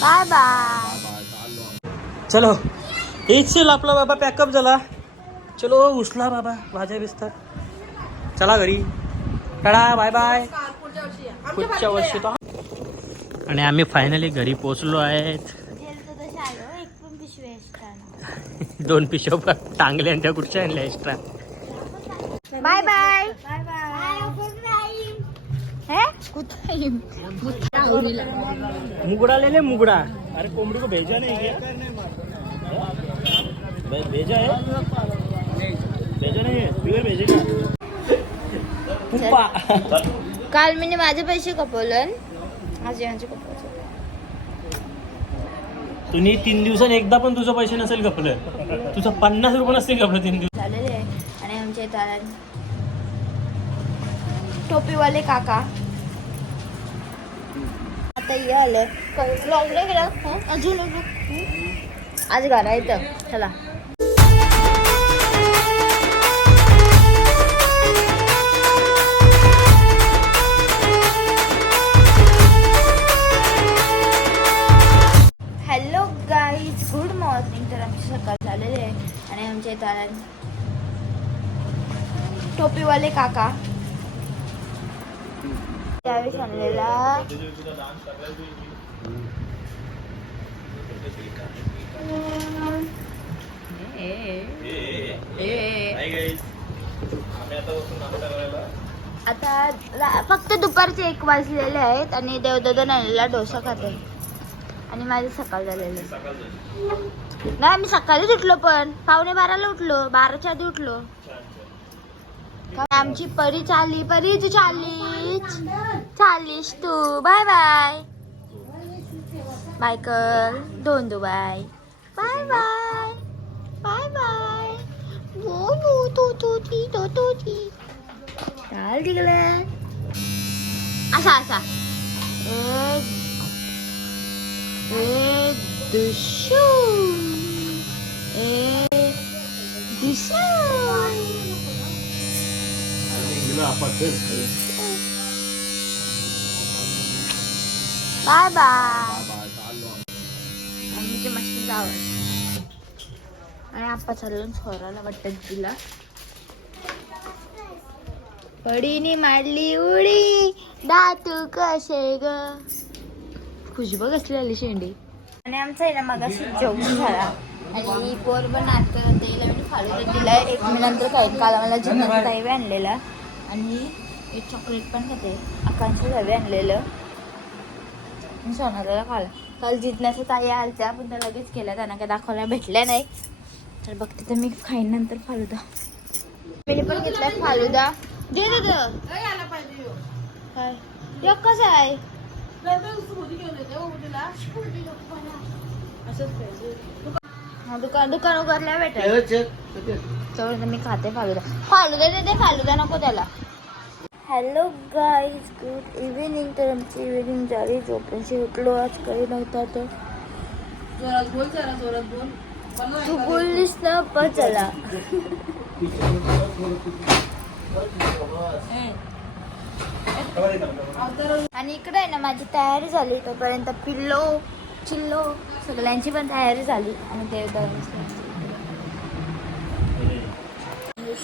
Bye bye चलो चल आपला बाबा पॅकअप झाला. चलो उचला बाबा भाज्या बिस्तर. चला घरी. टाळा बाय बाय पुढच्या वर्षी तो. आणि आम्ही फायनली घरी पोचलो आहेत. दोन पिशव टांगले आणि त्या कुठच्या आणल्या extra bye bye bye bye हे कुठे मुगड़ा. ले ले मुगड़ा अरे कोमड़ी को भेजा नहीं क्या भेजा है. भेजा नहीं है. बिगर भेजेगा पुप्पा काल मी माझे पैसे कपवलं. आज यांचे कपवलं. तुम्ही तीन दिवसांनी एकदा पण तुझं पैसे नसेल कपलं तुझं पन्नास रुपये नसतील कपलं तीन दिवस. झालेले आहे. आणि आमच्या इथं टोपीवाले काका. आता हे आले. गेला. हं? अजून? आज घरा चला. हॅलो गाईज गुड मॉर्निंग तर आमची सकाळ झालेली आहे. आणि आमच्या इथं टोपीवाले काका. त्यावेळेस आणलेला. आता फक्त दुपारचे एक वाजलेले आहेत आणि देवदादा आणलेला डोसा खाते आणि माझे सकाळ झालेले नाही मी सकाळीच उठलो पण. पावणे बाराला उठलो. बाराच्या आधी उठलो. आमची परी चाली परी तू चालीस चालीस तू. Bye bye. मायकल दोन दो bye. Bye bye. Bye bye. वो वो तो तो ती तो तो ती. चाल तिकडे. असा असा. ए दुशू ए दुशू एक दुशू बाय बाय आम्ही मस्त जावं आणि आप्पा चाललो छोराला वाटत दिला पडीने मारली उडी. दातू कसे ग? खुशबू कसली शेंडी? आणि आमचा आहे ना मगाशी जेवण झाला. आणि पोर पण नाटक करत येईल मी फालुदा दिलाय. एक नंतर खाईन काल मला जिन्नाचा दहावी आणलेला. आणि एक चॉकलेट पण खाते आकांक्षा दहावी आणलेलं. आणि सोनाला खाला काल जिज्ञासा ताई आलत्या पण त्या लगेच केल्या. त्यांना काय दाखवायला भेटल्या नाही. तर बघते तर मी खाईन नंतर फालुदा. मी पण घेतलाय फालुदा. दे दे दे. काय? यो कसं आहे? हा, दुकान दुकान उघडल्या भेटेल. तर मी खाते फालुदा. फालुदा दे दे फालुदा नको त्याला. हॅलो गाईज गुड इव्हिनिंग तर आमची इव्हिनिंग झाली. झोपेशी उठलो आज काही नव्हता तर तू बोललीस ना पण चला आणि इकडे आहे ना माझी तयारी झाली. तोपर्यंत पिल्लो चिल्लो सगळ्यांची पण तयारी झाली. आणि देवदारांची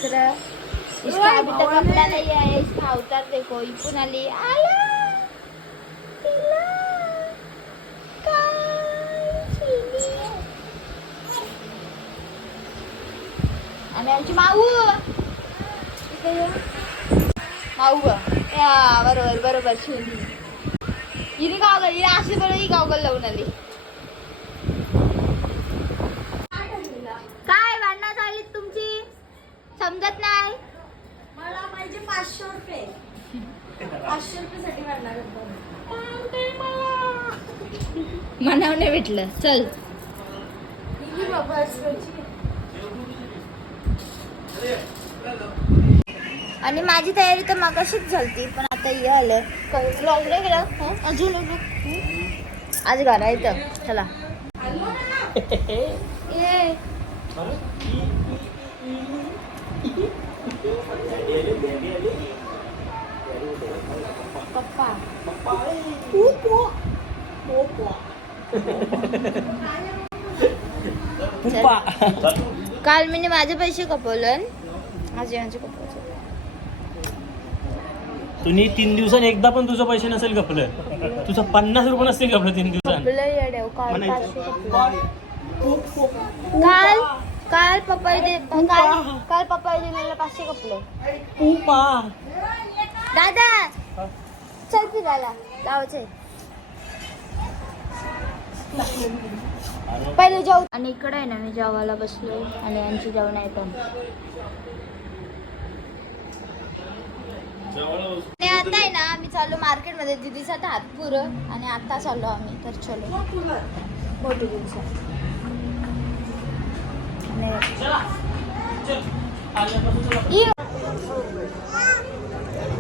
दुसरं इसका अभी तक कपड़ा नहीं इसका अवतार देखो इपुन आली. आला. पिल्ला काय चिली. आणि आमची माऊ. माऊ बरोबर बरोबर शिवली हिने गाव गली अशी बरोबर ही गाव लावून आली काय भांडणात आली तुमची समजत नाही. मला पाहिजे पाचशे रुपये. पाचशे रुपये साठी भरणार मनाव नाही भेटलं. चल. आणि माझी तयारी तर मागाशीच झालती पण आता हे आलंय. लॉंगले गेलं? अजून? आज घरा इथं. चला. ये. काल मी माझे पैसे कपवले आज यांचे कपवलं तुम्ही तीन दिवसांनी एकदा पण तुझं पैसे नसेल कपलं तुझं पन्नास रुपये नसतील कपलं तीन दिवसांनी. काल काल पप्पा दे काल काल पप्पा दे मला पाचशे कपले पुप्पा दादा! चल फिरायला. जायचंय पहिले जाऊ. आणि इकडे आहे ना मी जेवायला बसलो आणि यांची जेवण आहे पण. आणि आता आहे ना आम्ही चाललो मार्केटमध्ये. दिदीचा हात पुरं. आणि आता चाललो आम्ही. तर चलो. मोठी दिवसा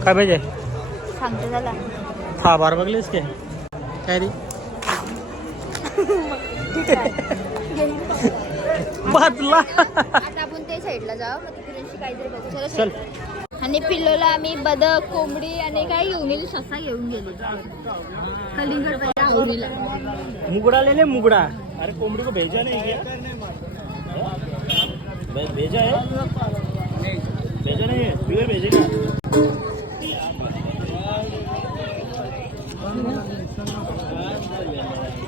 काय पाहिजे? सांगते झाला हा बार बघलेस काय काय रे? बाजला आता आपण ते साईडला जाऊ मग तिकडे काहीतरी बघू. चला आणि पिल्लोला आम्ही बदक कोंबडी आणि काय घेऊन गेली ससा घेऊन गेली. कलिंगड आवडीला मुगड़ा ले ले मुगड़ा. अरे कोमड़ी को भेजा नहीं भेजा है? भेजा नहीं है? फिर भेजेगा?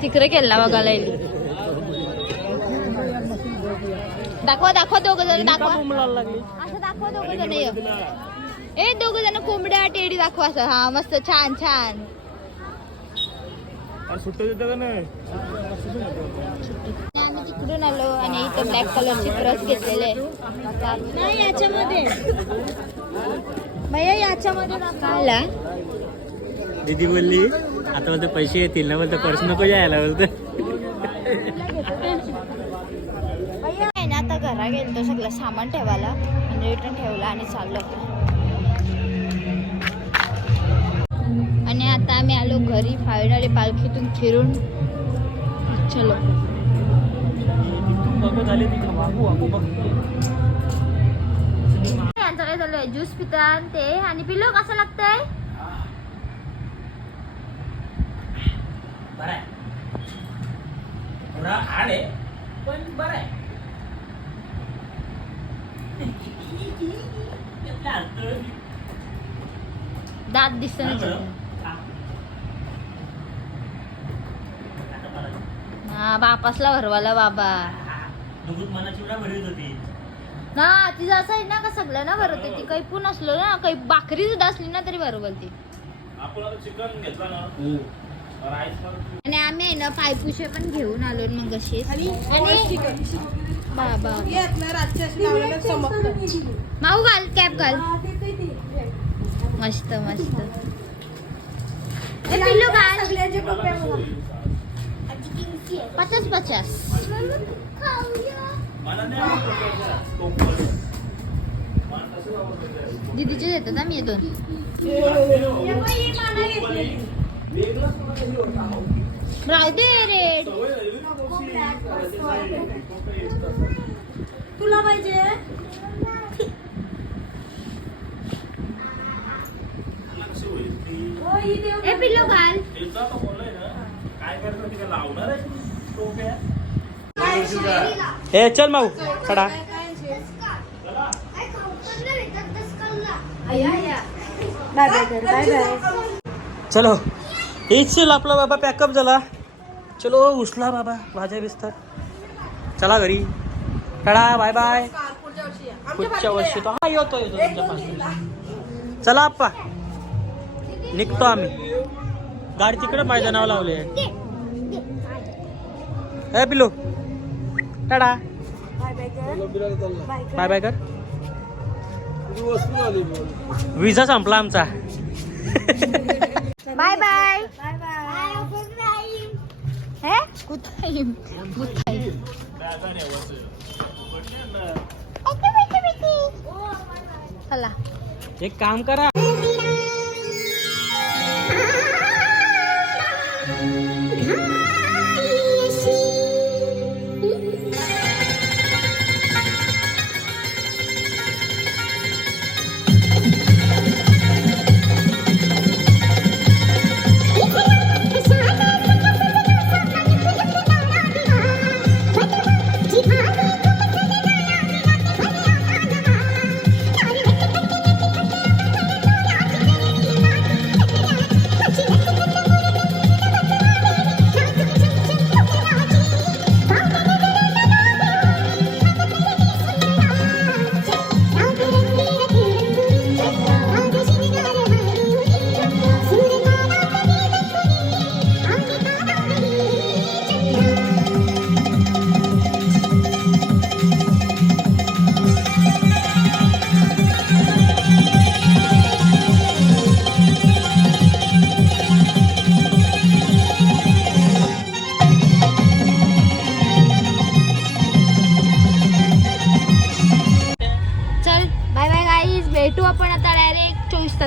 तिकडे केला बघायला येईल दाखवा दाखवा दोघ जण दाखवा. असं दाखवा दोघ जण ए दोघ जण कोंबड्या टेडी दाखवा असं. हा मस्त छान छान. सुट्ट देतं का नाही? तिकडून आलो आणि इथं ब्लॅक कलरची ब्रश घेतलेले नाही याच्यामध्ये. भैया याच्यामध्ये दीदी बोलली आता बोलते पैसे येतील ना बोलते पर्स नको यायला बोलते. भैया आहे ना आता घरा गेलतो सगळं सामान ठेवायला आणि रिटर्न ठेवला आणि चाललो. आणि आता आम्ही आलो घरी फायनली पालखीतून फिरून चलो झाले तिकडे वागू वागू बघ यांचं काय चालू आहे ज्यूस पितात ते आणि पिलो कसं लागतंय बरं आहे थोडा हाड आहे पण बरं आहे दात दिसत हा बापासला भरवाला बाबा दुगुत मनाची उडा भरीत होती. ना तिचं असं आहे ना का सगळ्यांना भरत ती काही पण असलो ना काही भाकरी सुद्धा असली ना तरी बरोबर ती. आपण आता चिकन घेतला ना राईस आणि आम्ही आहे ना पायपुशे पण घेऊन आलो मग अशी आणि बाबा. माऊ घाल कॅप घाल. मस्त मस्त. ए, पिल्लू घाल. पचास पचास. मला नाही आवडत कोकण. दीदीचे देतात ना मी दोन. राहू दे रेड तुला पाहिजे? ए पिल्लू घाल. काय करतो तिला लावणार आहे टोप्या हे चल माऊ खडा बाय बाय बाय बाय चलो. हेच चल आपला बाबा पॅकअप झाला. चलो उचला बाबा. भाज्या बिस्तर. चला घरी. टाळा बाय बाय पुढच्या वर्षी तो हा येतो येतो तुमच्या चला आप्पा. निघतो आम्ही. गाडी तिकडे पाहिजे नाव लावले ए पिलो टाडा. बाय बाय कर बाय कर बाय बाय कर विजा संपला आमचा. बाय बाय हे चला एक काम करा.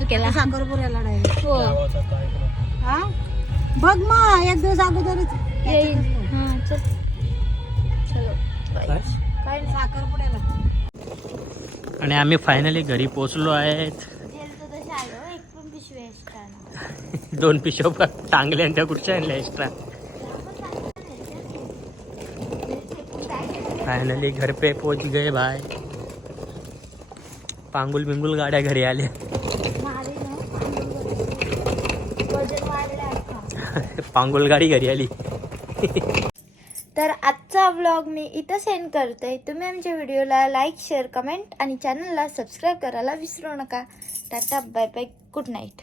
तारखेला साखरपुऱ्याला डायरेक्ट हो. हा? बघ मग एक दिवस अगोदरच. येईल हा चल. चलो. काय? काय नाही. साखरपुड्याला आणि आम्ही फायनली घरी पोचलो आहेत. नाही. दोन पिशव टांगल्या आणि त्या कुठच्या आणल्या एक्स्ट्रा फायनली घर पे पोच गए भाई पांगुल बिंगुल गाड्या घरी आल्या भारी ना? वजन वाढलं आता. पांगुल गाडी घरी आली. तर आजचा व्लॉग मी इथं सेंड करते तुम्ही आमच्या व्हिडिओला लाईक शेअर कमेंट आणि चॅनलला सबस्क्राईब करायला विसरू नका. Tata bye bye good night